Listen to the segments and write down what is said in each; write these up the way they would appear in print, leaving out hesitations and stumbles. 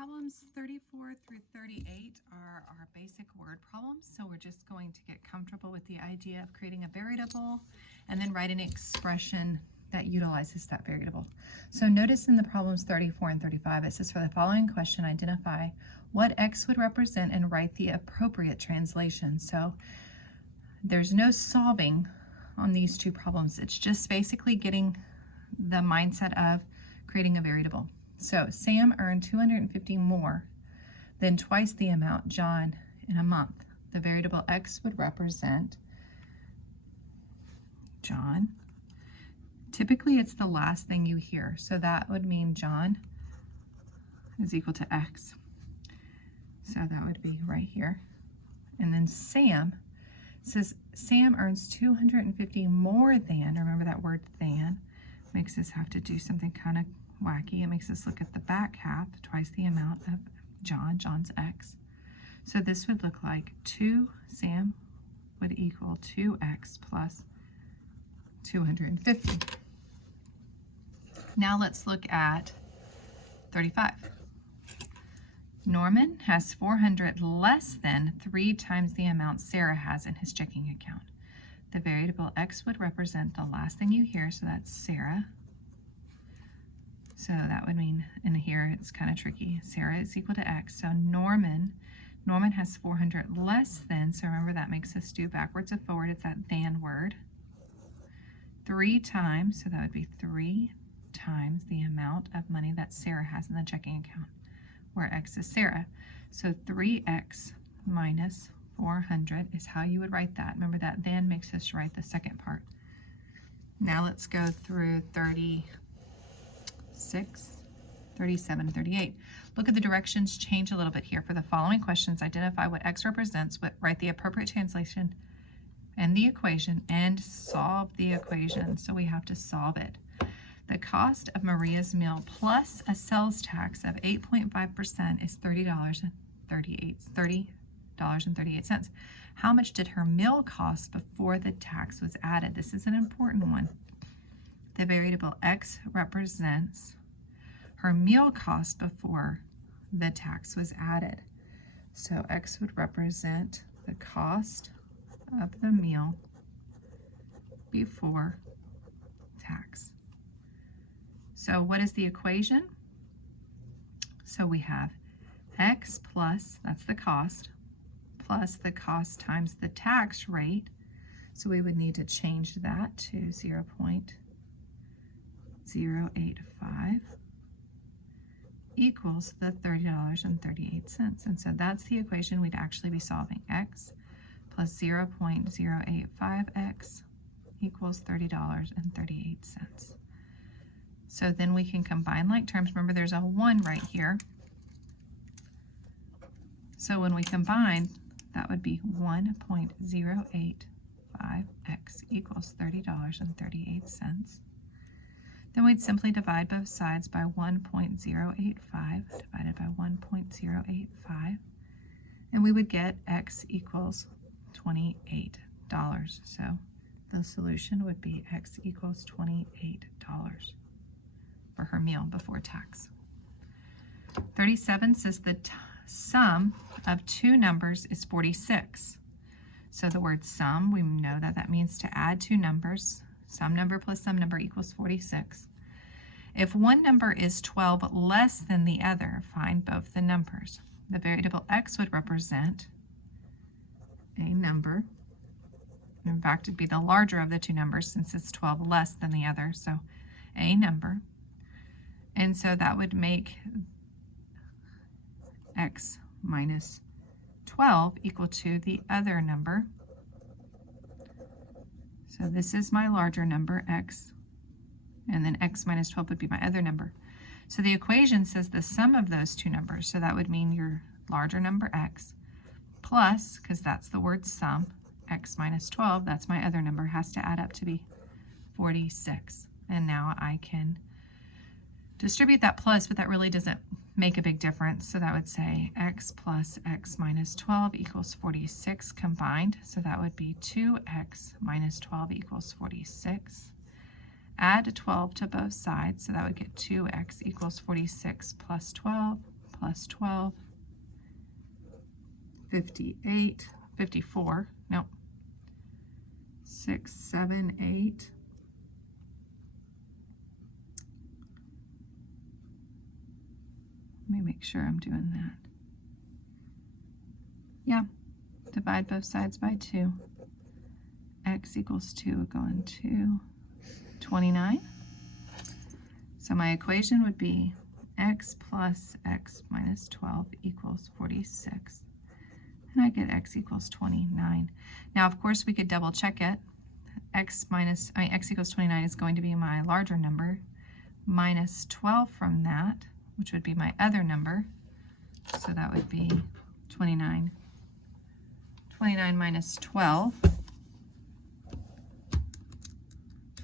Problems 34 through 38 are our basic word problems, so we're just going to get comfortable with the idea of creating a variable and then write an expression that utilizes that variable. So notice in the problems 34 and 35, it says for the following question, identify what x would represent and write the appropriate translation. So there's no solving on these two problems. It's just basically getting the mindset of creating a variable. So Sam earned $250 more than twice the amount John in a month. The variable x would represent John. Typically it's the last thing you hear, so that would mean John is equal to x. So that would be right here. And then Sam says Sam earns $250 more than, remember that word than makes us have to do something kind of wacky. It makes us look at the back half, twice the amount of John's x. So this would look like Sam would equal 2x plus 250. Now let's look at 35. Norman has $400 less than 3 times the amount Sarah has in his checking account. The variable x would represent the last thing you hear, so that's Sarah. So that would mean, in here it's kind of tricky, Sarah is equal to x. So Norman has 400 less than, so remember that makes us do backwards and forward, it's that than word. 3 times, so that would be 3 times the amount of money that Sarah has in the checking account, where x is Sarah. So 3x minus 400 is how you would write that. Remember that then makes us write the second part. Now let's go through 36, 37, and 38. Look at the directions change a little bit here. For the following questions, identify what x represents, write the appropriate translation and the equation, and solve the equation. So we have to solve it. The cost of Maria's meal plus a sales tax of 8.5% is $30.38. How much did her meal cost before the tax was added? This is an important one. The variable x represents her meal cost before the tax was added. So x would represent the cost of the meal before tax. So what is the equation? So we have x plus, that's the cost, plus the cost times the tax rate. So we would need to change that to 0.085 equals the $30.38. And so that's the equation we'd actually be solving. X plus 0.085x equals $30.38. So then we can combine like terms. Remember there's a 1 right here. So when we combine, that would be 1.085x equals $30.38. Then we'd simply divide both sides by 1.085 divided by 1.085. And we would get x equals $28. So the solution would be x equals $28 for her meal before tax. 37 says the sum of two numbers is 46. So the word sum, we know that that means to add two numbers. Some number plus some number equals 46. If one number is 12 less than the other, find both the numbers. The variable x would represent a number. In fact, it'd be the larger of the two numbers since it's 12 less than the other, so a number. And so that would make x minus 12 equal to the other number. So this is my larger number, x, and then x minus 12 would be my other number. So the equation says the sum of those two numbers, so that would mean your larger number, x, plus, because that's the word sum, x minus 12, that's my other number, has to add up to be 46. And now I can distribute that plus, but that really doesn't make a big difference. So that would say x plus x minus 12 equals 46 combined. So that would be 2x minus 12 equals 46. Add 12 to both sides. So that would get 2x equals 46 plus 12 plus 12, 58, 54, nope, 6, 7, 8, let me make sure I'm doing that. Yeah, divide both sides by 2. X equals 2, we're going to 29. So my equation would be x plus x minus 12 equals 46. And I get x equals 29. Now, of course, we could double check it. X equals 29 is going to be my larger number, minus 12 from that, which would be my other number. So that would be 29. 29 minus 12.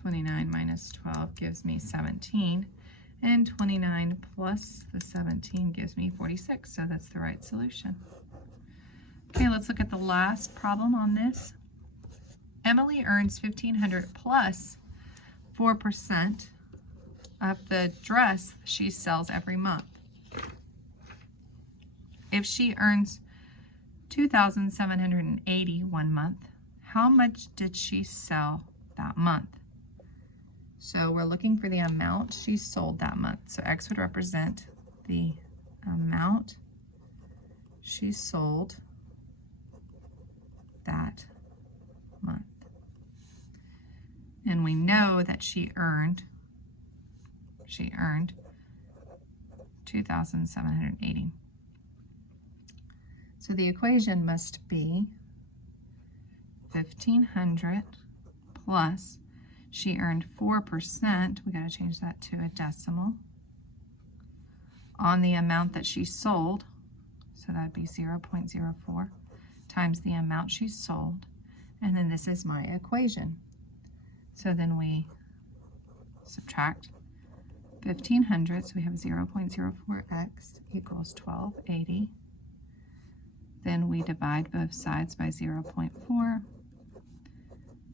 29 minus 12 gives me 17. And 29 plus the 17 gives me 46. So that's the right solution. Okay, let's look at the last problem on this. Emily earns $1,500 plus 4% of the dress she sells every month. If she earns $2,780 one month, how much did she sell that month? So we're looking for the amount she sold that month. So X would represent the amount she sold that month. And we know that she earned $2,780. So the equation must be 1,500 plus, she earned 4%, we gotta change that to a decimal, on the amount that she sold, so that'd be 0.04, times the amount she sold, and then this is my equation. So then we subtract 1,500, so we have 0.04x equals 1280. Then we divide both sides by 0.4,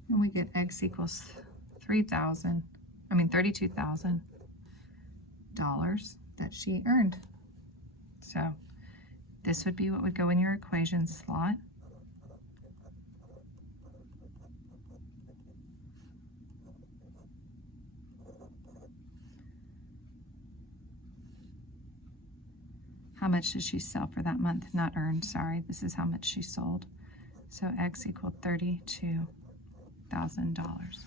and we get x equals $32,000 that she earned. So this would be what would go in your equation slot. How much did she sell for that month? Not earned, sorry. This is how much she sold. So X equaled $32,000.